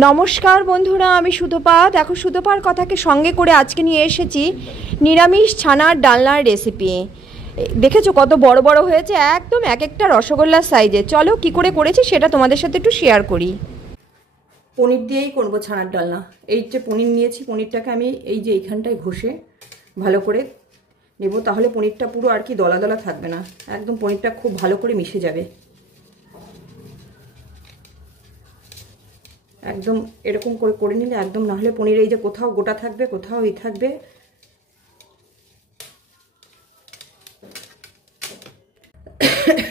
নমস্কার বন্ধুরা, আমি সুতপা। দেখো, সুতপার কথাকে সঙ্গে করে আজকে নিয়ে এসেছি নিরামিষ ছানার ডালনার রেসিপি। দেখেছো কত বড় বড় হয়েছে, একদম এক একটা রসগোল্লার সাইজে। চলো কি করে করেছি সেটা তোমাদের সাথে একটু শেয়ার করি। পনির দিয়েই করবো ছানার ডালনা। এই যে পনির নিয়েছি, পনিরটাকে আমি এই যে এইখানটায় ঘষে ভালো করে নেব, তাহলে পনিরটা পুরো আর কি দলা দলা থাকবে না, একদম পনিরটা খুব ভালো করে মিশে যাবে। একদম এরকম করে করে নিলে একদম, না হলে পনির এই যে কোথাও গোটা থাকবে, কোথাও ই থাকবে।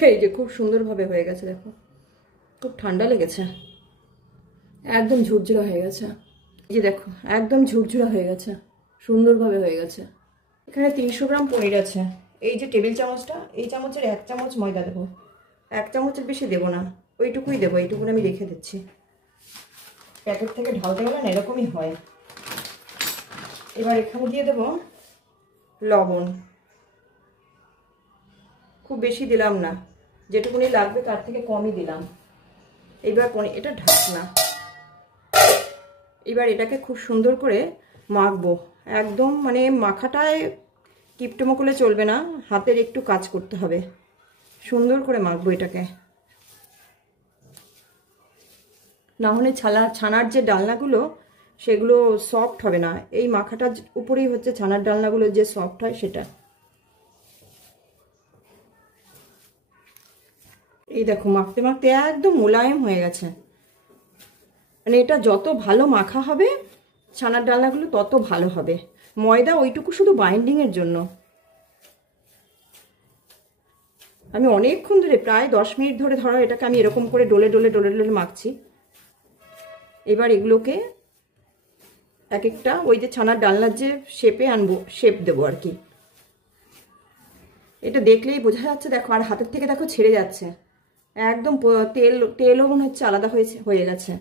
এই যে খুব সুন্দরভাবে হয়ে গেছে, দেখো খুব ঠান্ডা লেগেছে, একদম ঝুরঝুরা হয়ে গেছে। এই যে দেখো একদম ঝুরঝুরা হয়ে গেছে, সুন্দরভাবে হয়ে গেছে। এখানে 300 গ্রাম পনির আছে। এই যে টেবিল চামচটা, এই চামচের 1 চামচ ময়দা দেবো, 1 চামচের বেশি দেবো না, ওইটুকুই দেবো। এইটুকুন আমি রেখে দিচ্ছি, প্যাকেট থেকে ঢালতে গেলে না এরকমই হয়। এবার এখানে দিয়ে দেব লবণ, খুব বেশি দিলাম না, যেটুকুনি লাগবে তার থেকে কমই দিলাম। এইবার এটা ঢাকনা। এবার এটাকে খুব সুন্দর করে মাখবো, একদম মানে মাখাটায় কিপটেমো করলে চলবে না, হাতের একটু কাজ করতে হবে। সুন্দর করে মাখবো এটাকে, না হলে ছানার যে ডালনাগুলো সেগুলো সফট হবে না। এই মাখাটার উপরেই হচ্ছে ছানার ডালনাগুলো যে সফট হয় সেটা। এই দেখো মাখতে মাখতে একদম মোলায়েম হয়ে গেছে। মানে এটা যত ভালো মাখা হবে ছানার ডালনাগুলো তত ভালো হবে। ময়দা ওইটুকু শুধু বাইন্ডিংয়ের জন্য। আমি অনেকক্ষণ ধরে, প্রায় 10 মিনিট ধরে ধরো এটাকে আমি এরকম করে ডলে ডলে ডলে ডলে মাখছি। এবার এগুলোকে এক একটা ওই যে ছানার ডালনার যে শেপে আনবো, শেপ দেবো আর কি। এটা দেখলেই বোঝা যাচ্ছে, দেখো আর হাতের থেকে দেখো ছেড়ে যাচ্ছে, একদম তেলও মনে হচ্ছে আলাদা হয়ে গেছে।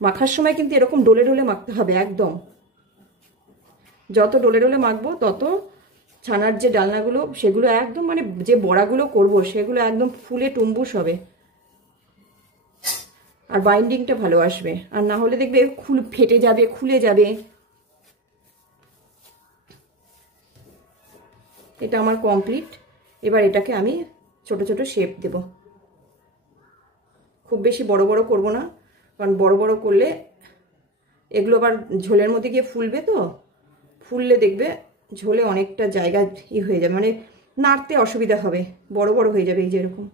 মাখার সময় কিন্তু এরকম ডলে ডলে মাখতে হবে একদম। যত ডলে ডলে মাখবো তত ছানার যে ডালনাগুলো সেগুলো একদম, মানে যে বড়াগুলো করব সেগুলো একদম ফুলে টুম্বুস হবে, আর বাইন্ডিংটা ভালো আসবে। আর না হলে দেখবে ফেটে যাবে, খুলে যাবে। এটা আমার কমপ্লিট। এবার এটাকে আমি ছোট ছোট শেপ দেব। খুব বেশি বড় বড় করব না, কারণ বড় বড় করলে এগুলো আবার ঝোলের মধ্যে গিয়ে ফুলবে, তো ফুললে দেখবে ঝোলে অনেকটা জায়গা হয়ে যাবে, মানে নাড়তে অসুবিধা হবে, বড় বড় হয়ে যাবে। এই যে এরকম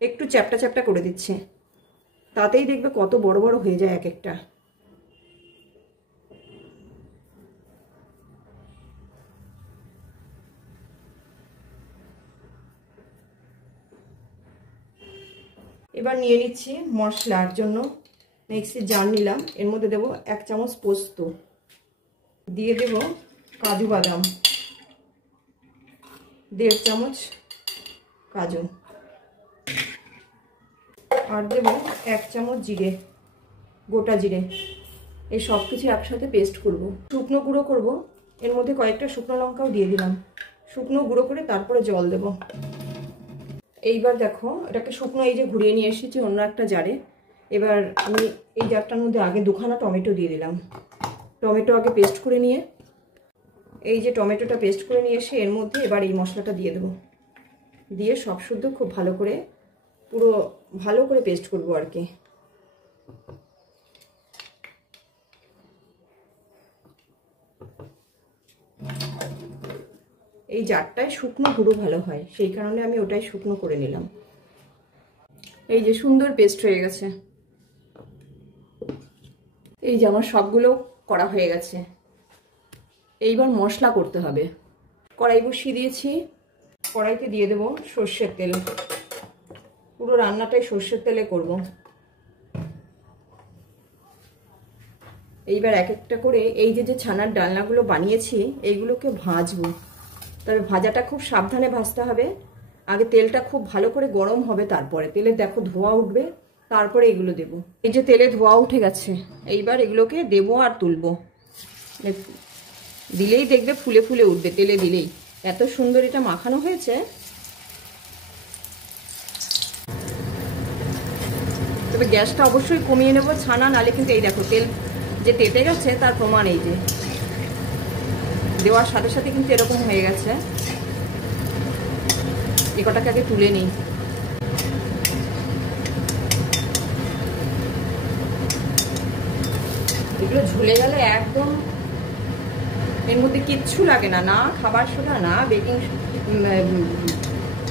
একটু চ্যাপটা চ্যাপটা করে দিচ্ছে, তাতেই দেখবে কত বড় বড় হয়ে যায় এক একটা। এবার নিয়ে নিচ্ছি মশলার জন্য মিক্সির জার নিলাম। এর মধ্যে দেবো 1 চামচ পোস্ত, দিয়ে দেব কাজু বাদাম 1.5 চামচ কাজু, আর দেব 1 চামচ জিরে, গোটা জিরে। এই সব কিছু একসাথে পেস্ট করব, শুকনো গুঁড়ো করব। এর মধ্যে কয়েকটা শুকনো লঙ্কাও দিয়ে দিলাম। শুকনো গুঁড়ো করে তারপরে জল দেব। এইবার দেখো এটাকে শুকনো এই যে ঘুরিয়ে নিয়ে এসেছি অন্য একটা জারে। এবার আমি এই জারটার মধ্যে আগে 2খানা টমেটো দিয়ে দিলাম। টমেটো আগে পেস্ট করে নিয়ে, এই যে টমেটোটা পেস্ট করে নিয়ে এসে এর মধ্যে এবার এই মশলাটা দিয়ে দেবো। দিয়ে সব শুদ্ধ খুব ভালো করে, পুরো ভালো করে পেস্ট করবো আর কি। এই জারটায় শুকনো গুঁড়ো ভালো হয়, সেই কারণে আমি ওটাই শুকনো করে নিলাম। এই যে সুন্দর পেস্ট হয়ে গেছে। এই যে আমার সবগুলো করা হয়ে গেছে। এইবার মশলা করতে হবে। কড়াই বসিয়ে দিয়েছি, কড়াইতে দিয়ে দেবো সর্ষের তেল। পুরো রান্নাটাই সর্ষের তেলে করব। এইবার এক একটা করে এই যে ছানার ডালনাগুলো বানিয়েছি এইগুলোকে ভাজবো। তবে ভাজাটা খুব সাবধানে ভাজতে হবে। আগে তেলটা খুব ভালো করে গরম হবে, তারপরে তেলে দেখো ধোঁয়া উঠবে, তারপরে এগুলো দেব। এই যে তেলে ধোঁয়া উঠে গেছে, এইবার এগুলোকে দেবো আর তুলবো। দিলেই দেখবে ফুলে ফুলে উঠবে, তেলে দিলেই। এত সুন্দর এটা মাখানো হয়েছে। তো তবে গ্যাসটা অবশ্যই কমিয়ে নেবো, ছানা নালে কিন্তু এই দেখো তেল যে তেতে গেছে তার প্রমাণ এই যে দেওয়ার সাথে সাথে কিন্তু এরকম হয়ে গেছে। এ কটাকে আগে তুলে নিই। এগুলো ঝুলে গেলে একদম এর মধ্যে কিচ্ছু লাগে না, না খাবার সোডা, না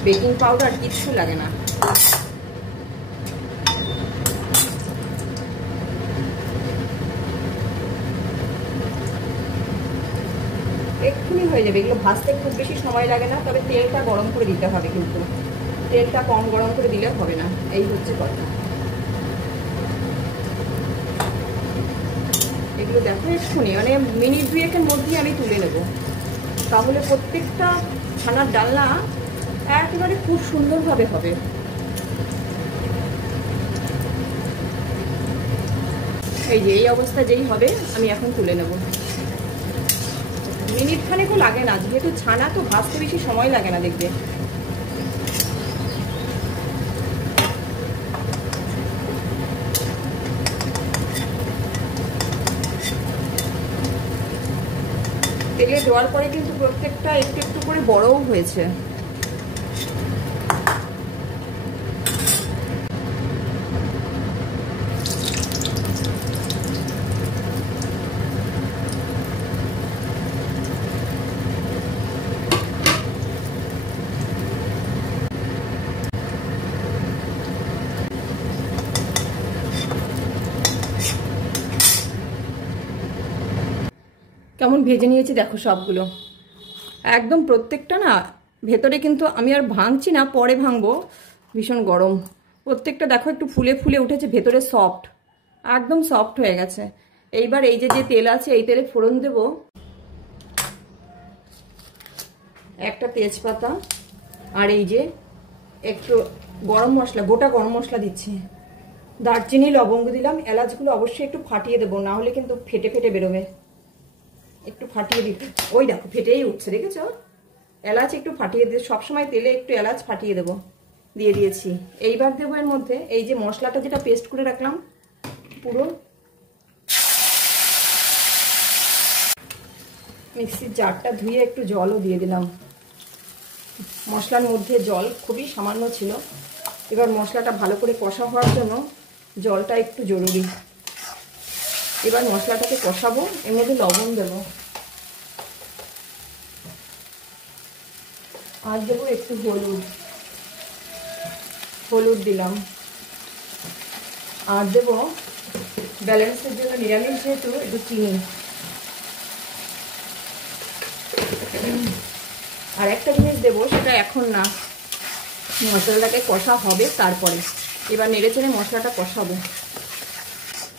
বেকিং পাউডার, কিচ্ছু লাগে না। এক্ষুনি হয়ে যাবে, এগুলো ভাজতে খুব বেশি সময় লাগে না, তবে তেলটা গরম করে দিতে হবে, কিন্তু তেলটা কম গরম করে দিলে হবে না, এই হচ্ছে কথা। এগুলো দেখো এক্ষুনি মানে মিনিট 2-1 মধ্যেই আমি তুলে নেব, তাহলে প্রত্যেকটা ছানার ডালনা একেবারে খুব সুন্দরভাবে হবে। এই যে এই অবস্থা যেই হবে আমি এখন তুলে নেব। মিনিট খানেকও লাগে না, যেহেতু ছানা তো ভাজতে বেশি সময় লাগে না। দেখবে তেলে দেওয়ার পরে কিন্তু প্রত্যেকটা একটু একটু করে বড়ও হয়েছে। কেমন ভেজে নিয়েছি দেখো সবগুলো, একদম প্রত্যেকটা না ভেতরে কিন্তু আমি আর ভাঙছি না, পরে ভাঙবো, ভীষণ গরম। প্রত্যেকটা দেখো একটু ফুলে ফুলে উঠেছে, ভেতরে সফট, একদম সফট হয়ে গেছে। এইবার এই যে তেল আছে এই তেলে ফোড়ন দেব একটা তেজপাতা, আর এই যে একটু গরম মশলা, গোটা গরম মশলা দিচ্ছি, দারচিনি লবঙ্গ দিলাম, এলাচগুলো অবশ্যই একটু ফাটিয়ে দেবো, না হলে কিন্তু ফেটে ফেটে বেরোবে। একটু ফাটিয়ে দিতে, ওই দেখো ফেটেই উঠছে, দেখেছো? এলাচ একটু ফাটিয়ে দিয়ে, সবসময় তেলে একটু এলাচ ফাটিয়ে দেবো, দিয়ে দিয়েছি। এইবার দেবো এর মধ্যে এই যে মশলাটা যেটা পেস্ট করে রাখলাম পুরো, মিক্সির জারটা ধুয়ে একটু জলও দিয়ে দিলাম। মশলার মধ্যে জল খুবই সামান্য ছিল, এবার মশলাটা ভালো করে কষা হওয়ার জন্য জলটা একটু জরুরি। এবার মশলাটাকে কষাবো, এর মধ্যে লবণ দেবো, আর দেবো একটু হলুদ দিলাম, আর দেবো ব্যালেন্সের জন্য নিরামিষ যেহেতু একটু চিনি, আর একটা জিনিস দেবো সেটা এখন না, মশলাটাকে কষা হবে তারপরে। এবার নেড়ে চেড়ে মশলাটা কষাবো।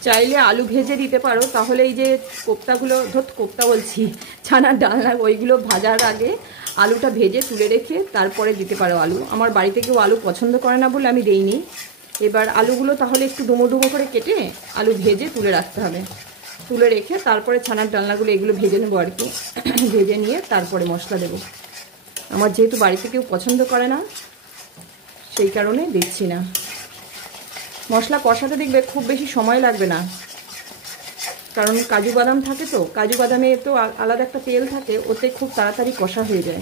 চাইলে আলু ভেজে দিতে পারো, তাহলে এই যে কোপ্তাগুলো, কোপ্তা বলছি, ছানার ডালনা, ওইগুলো ভাজার আগে আলুটা ভেজে তুলে রেখে তারপরে দিতে পারো আলু। আমার বাড়িতে কেউ আলু পছন্দ করে না বলে আমি দেইনি। এবার আলুগুলো তাহলে একটু ডুমো ডুমো করে কেটে আলু ভেজে তুলে রাখতে হবে, তুলে রেখে তারপরে ছানার ডালনাগুলো এগুলো ভেজে নেবো আর কি, ভেজে নিয়ে তারপরে মশলা দেবো। আমার যেহেতু বাড়িতে কেউ পছন্দ করে না সেই কারণে দিচ্ছি না। মশলা কষাতে দেখবে খুব বেশি সময় লাগবে না, কারণ কাজু বাদাম থাকে, তো কাজু বাদামে তো আলাদা একটা তেল থাকে, ওতে খুব তাড়াতাড়ি কষা হয়ে যায়।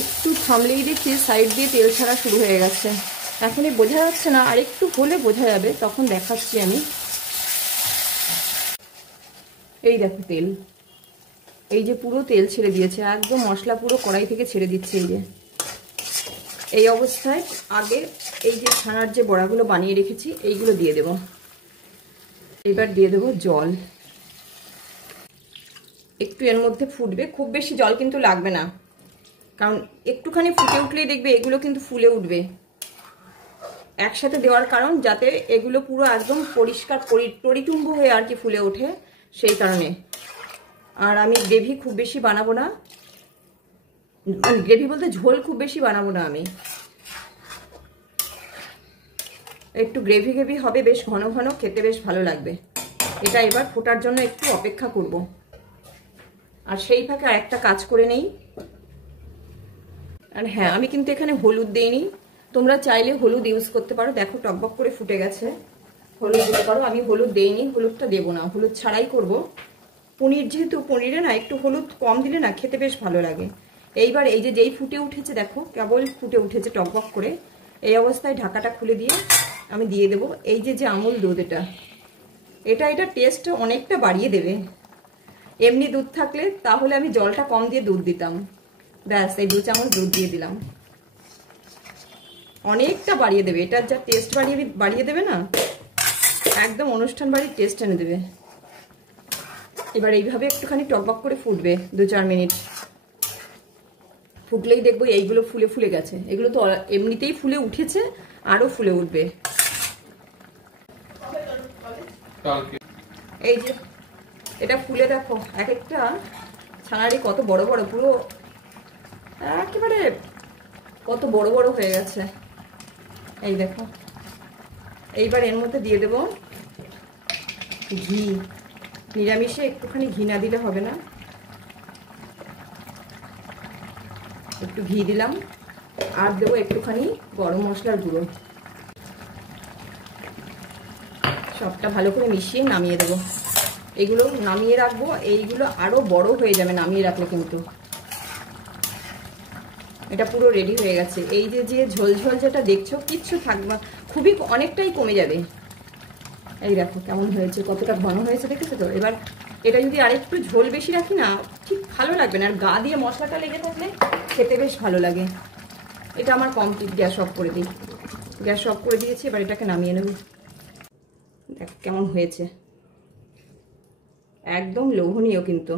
একটু থামলেই দেখি সাইড দিয়ে তেল ছাড়া শুরু হয়ে গেছে, এখনই বোঝা যাচ্ছে না, আর একটু হলে বোঝা যাবে, তখন দেখাচ্ছি আমি। এই দেখো তেল, এই যে পুরো তেল ছেড়ে দিয়েছে, একদম মশলা পুরো কড়াই থেকে ছেড়ে দিচ্ছে। এই যে এই অবস্থায় আগে এই যে ছানার যে বড়াগুলো বানিয়ে রেখেছি এইগুলো দিয়ে দেব। এবার দিয়ে দেবো জল, একটু এর মধ্যে ফুটবে, খুব বেশি জল কিন্তু লাগবে না, কারণ একটুখানি ফুটে উঠলেই দেখবে এগুলো কিন্তু ফুলে উঠবে। একসাথে দেওয়ার কারণ যাতে এগুলো পুরো একদম পরিষ্কার পরিটুম্ব হয়ে আর কি ফুলে ওঠে, সেই কারণে। আর আমি গ্রেভি খুব বেশি বানাবো না, গ্রেভি বলতে ঝোল খুব বেশি বানাবো না আমি, একটু গ্রেভি গ্রেভি হবে, বেশ ঘন ঘন, খেতে বেশ ভালো লাগবে। এটা এবার ফোটার জন্য একটু অপেক্ষা করব। আর সেই ফাঁকে আরেকটা কাজ করে নেই, আর হ্যাঁ আমি কিন্তু এখানে হলুদ দিইনি, তোমরা চাইলে হলুদ ইউজ করতে পারো। দেখো টকবক করে ফুটে গেছে, হলুদ দিতে পারো। আমি হলুদ দেইনি, হলুদটা দেবো না, হলুদ ছাড়াই করব। পনির যেহেতু, পনিরে না একটু হলুদ কম দিলে না খেতে বেশ ভালো লাগে। এইবার এই যে যেই ফুটে উঠেছে, দেখো কেবল ফুটে উঠেছে টকবক করে, এই অবস্থায় ঢাকাটা খুলে দিয়ে আমি দিয়ে দেবো এই যে আমুল দুধ। এটা টেস্ট অনেকটা বাড়িয়ে দেবে। এমনি দুধ থাকলে তাহলে আমি জলটা কম দিয়ে দুধ দিতাম, ব্যাস এই 2 চামচ দুধ দিয়ে দিলাম, অনেকটা বাড়িয়ে দেবে। এটার যা টেস্ট বাড়িয়ে দেবে না, একদম অনুষ্ঠান বাড়ির টেস্ট এনে দেবে। এবার এইভাবে একটুখানি টকবক করে ফুটবে 2-4 মিনিট। ফুটলেই দেখবো এইগুলো ফুলে ফুলে গেছে। এগুলো তো এমনিতেই ফুলে উঠেছে, আরো ফুলে উঠবে। এই যে এটা ফুলে দেখো, এক একটা ছানারি কত বড় বড়, পুরো একেবারে কত বড় বড় হয়ে গেছে। এই দেখো, এইবার এর মধ্যে দিয়ে দেব ঘি। নিরামিষে একটুখানি ঘি না দিলে হবে না, একটু ঘি দিলাম। আর দেবো একটুখানি গরম মশলার গুঁড়ো। সবটা ভালো করে মিশিয়ে নামিয়ে দেবো। এগুলো নামিয়ে রাখবো, এইগুলো আরো বড় হয়ে যাবে নামিয়ে রাখলে। কিন্তু এটা পুরো রেডি হয়ে গেছে। এই যে ঝোলঝোল যেটা দেখছো, কিচ্ছু থাকবে, খুবই অনেকটাই কমে যাবে। এই দেখো কেমন হয়েছে, কতটা ঘন হয়েছে, দেখেছো তো? এবার এটা যদি আরেকটু ঝোল বেশি রাখি না, ঠিক ভালো লাগবে না। আর গা দিয়ে মশলাটা লেগে থাকলে খেতে বেশ ভালো লাগে। এটা আমার কমপ্লিট, গ্যাস অফ করে দিই। গ্যাস অফ করে দিয়েছি, এবার এটাকে নামিয়ে নেব। দেখ কেমন হয়েছে, একদম লোভনীয় কিন্তু।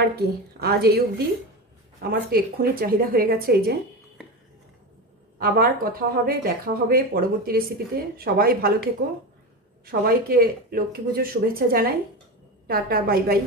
আর কি, আজ এই অবধি। আমার তো এক্ষুনি চাহিদা হয়ে গেছে। এই যে আবার কথা হবে, দেখা হবে পরবর্তী রেসিপিতে। সবাই ভালো থেকো, সবাইকে লক্ষ্মী পুজোর শুভেচ্ছা জানাই। Tata, bye bye.